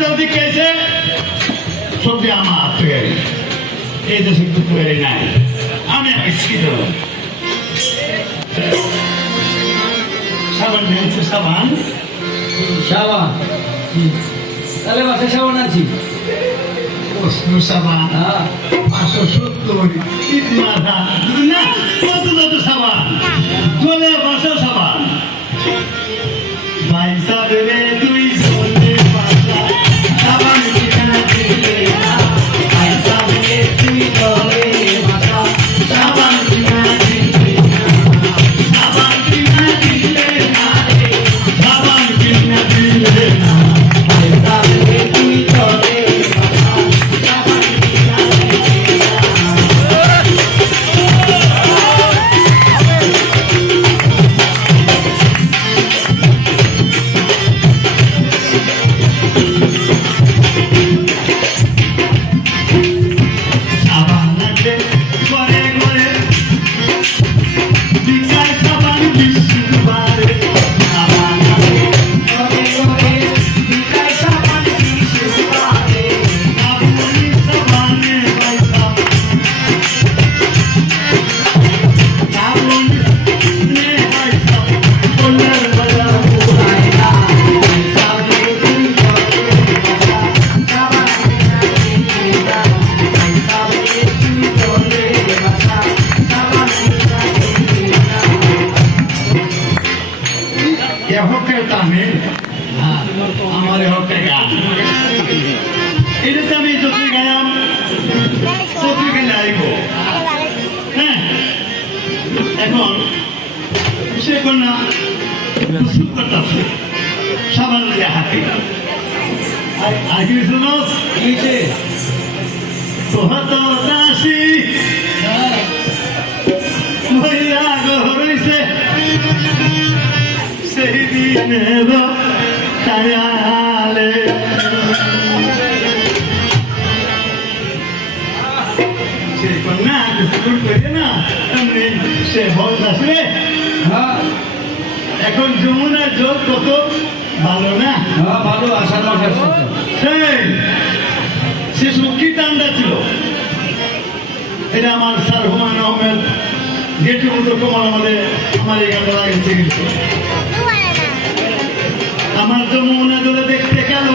যা দেখিয়েছে সবটি আমার তৈরি এই দেশে তো তৈরি নাই। আমি শিখিত সাবান নিয়েছে সাবান। সাবান? তাহলে বাসায় সাবান আছি সাবান পাঁচশো সত্তর ঈদ মাথা না কত কত সাবান। চলে life. হকের তামিল। আমার এ হকের গান। এটা তো আমি যতই গায়াম ততই গেলে আইব। হ্যাঁ এখন সে কন্যা প্রস্তুত করতেছে সাবান দিয়ে হাতে আর আগে শুনোস নিচে তোহত দাসী সেই দিনের সে কন্যা স্কুল করে না এমনি সে হল আসবে এখন যমুনার যোগ কত? ভালো না? হ্যাঁ ভালো আষাঢ় মাস আসছে সেই সে সুখী টান্ডা ছিল। এটা আমার স্যার হুমায়ুন আহমেদ যেটুকু মতো কমল আমাদের আমার এই গানটা লাগিয়েছে কিন্তু। আমার যমুনা জলে দেখতে গেল